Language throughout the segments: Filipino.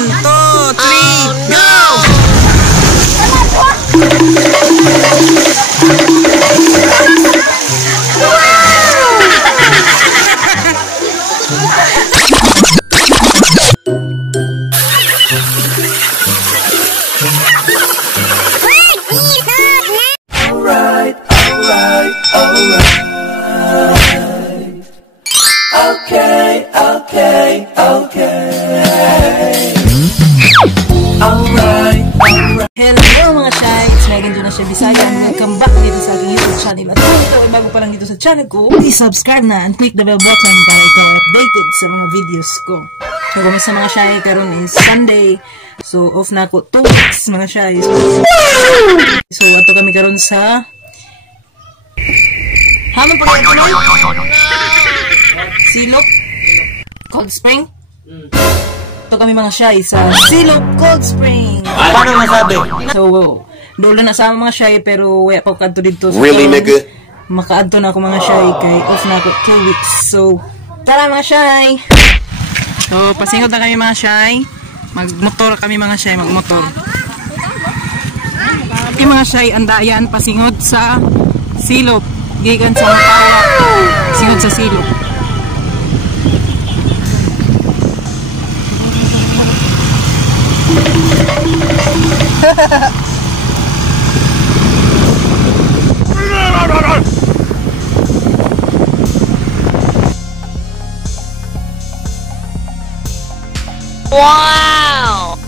One, two, three, go! Hello mga Shy! It's Megan Jonas Bisayan. Welcome back dito sa aking YouTube channel. At kung ikaw ay bago pa lang dito sa channel ko, please subscribe na and click the bell button para ikaw ay updated sa mga videos ko. So, kumusta mga Shy? Karon is Sunday. So, off na ako 2 weeks mga Shy. So, ato kami karon sa Hamon pa kayo tuloy? Silop? Cold Spring? Ito kami mga Shy sa Silop Cold Spring. Paano masabi? So, dolo na sa mga Shy pero wala pa kadto dito. So, really, nigga? Makaadto na ako mga Shy kay off na ako 2 weeks. So, tara mga Shy! So, pasingod na kami mga Shy. Magmotor kami mga Shy, magmotor. Yung mga Shy, andayan pasingod sa Silop. Gikan sa Matawa. Pasingod sa Silop. Wow!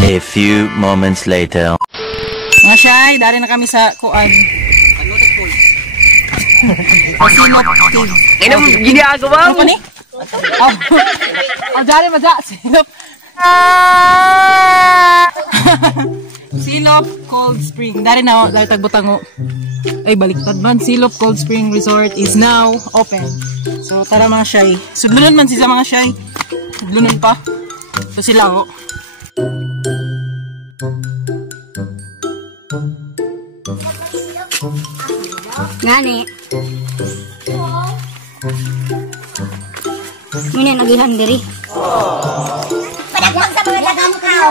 A few moments later. Mga Shy, dari na kami sa kuan. Silop Cave. Ano ginagawa mo? Ano ni? Oh, dari maja Silop. Silop Cold Spring. Dari na dari tagbutango. Ay baliktad man. Silop Cold Spring Resort is now open. So tara mga Shy. Sudlunon man sila mga Shy. Sudlunon pa. Ito sila oh. Ngani. Muna nagihan diri. Padagpag sa mga dagang tao.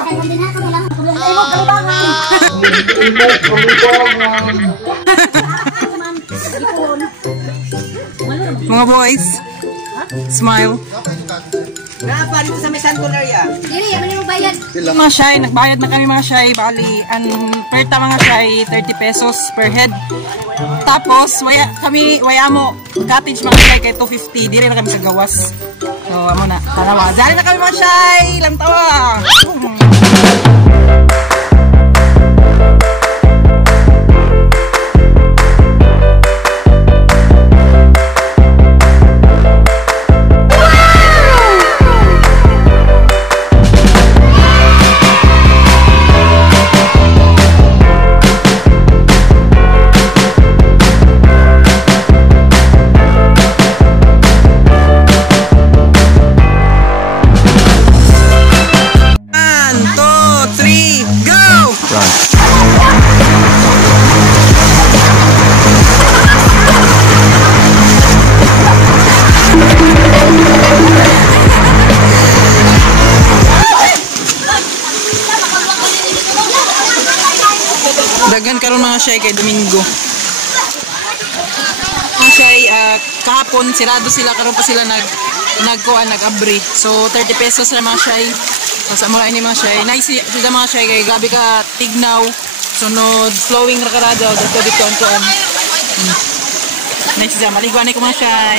Mga boys, smile. Napa dito sa may Santon area. Diri, yaman mo bayad. Mga Shy, nagbayad na kami mga Shy. Bali, per ta mga Shy, 30 pesos per head. Tapos, waya mo cottage mga Shy kay 250. Diri na kami sa gawas. So, amo na. Tarawa. Dali na kami mga Shy. Lang tawa. Daghan karon mga Shy kay Domingo. Mga Shy, kahapon sirado sila, karon pa sila nag-abri. So 30 pesos na mga shay. So sa mga ini mga shay. Nice sila mga shay kay gabi ka tignaw. Sunod flowing ra karada dito ang kuan. Nice sila maliguan ko mga shay.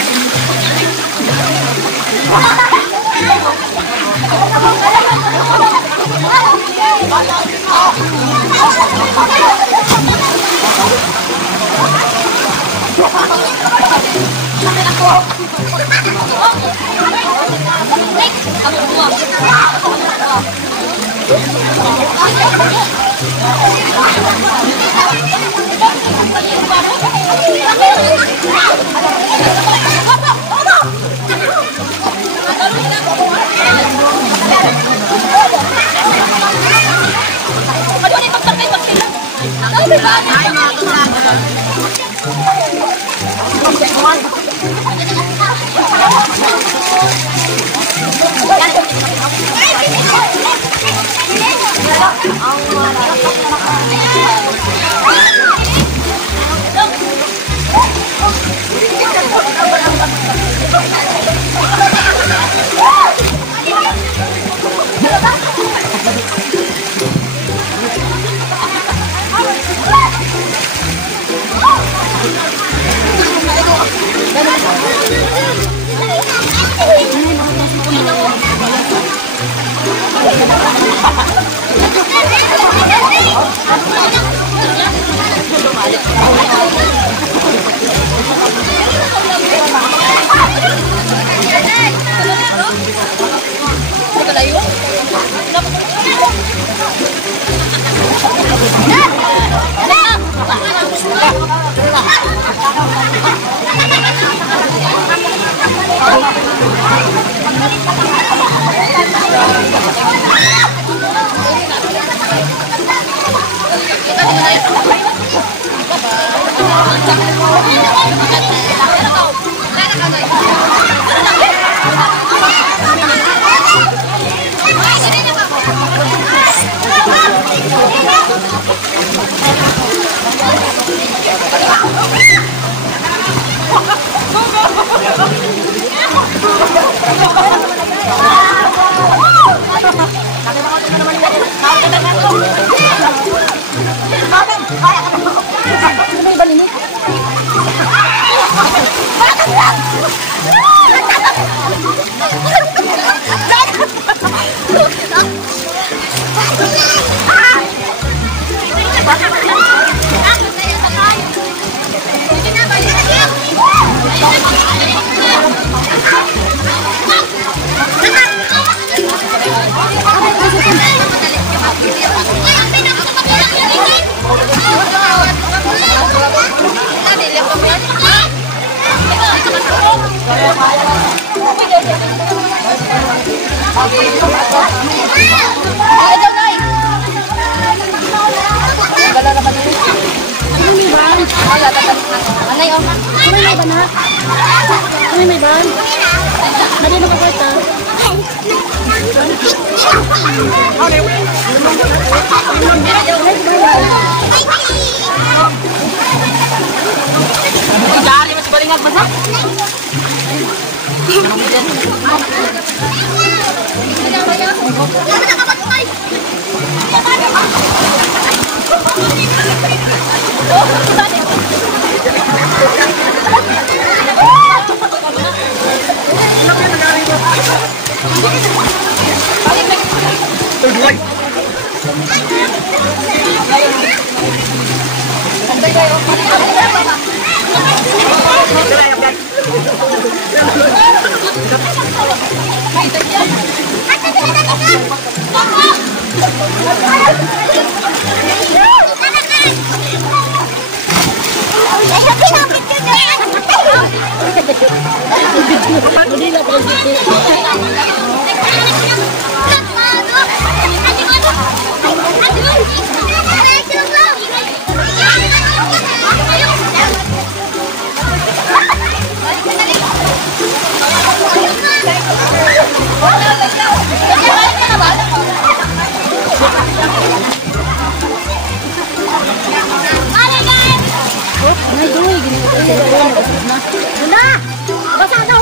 Basa daw.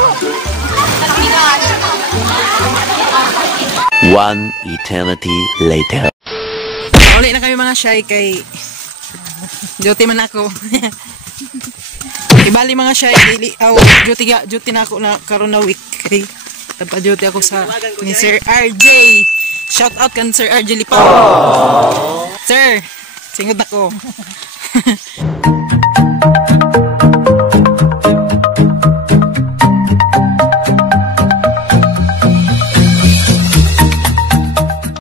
One eternity later. Uli na kami mga shy kay duty man ako. Ibali mga shy dili duty na ako na karon na week kay tapos duty ako sa ni Sir RJ. Shout out kan Sir RJ Lipaw. Sir, singod na ko.